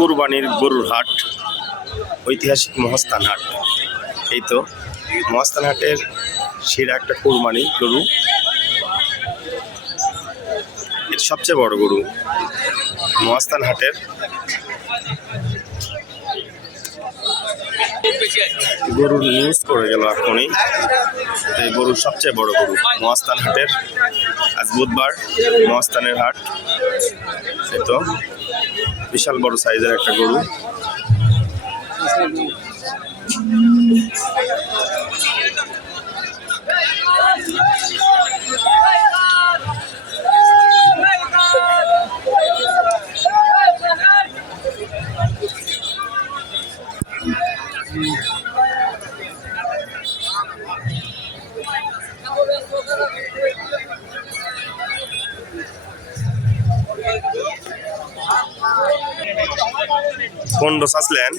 কুরবানির গরুর হাট, ঐতিহাসিক মহাস্থান হাট। এই তো মহাস্থান হাটের সেরা একটা কুরবানি গরু, এর সবচেয়ে বড় গরু মহাস্থান হাটের। গরুর নিউজ করে গেল এখনই। এই গরুর সবচেয়ে বড় গরু মহাস্থান হাটের। আজ বুধবার মহাস্থানের হাট। এই তো বিশাল বড় সাইজের একটা গরু। কোন ডোস আসলেন?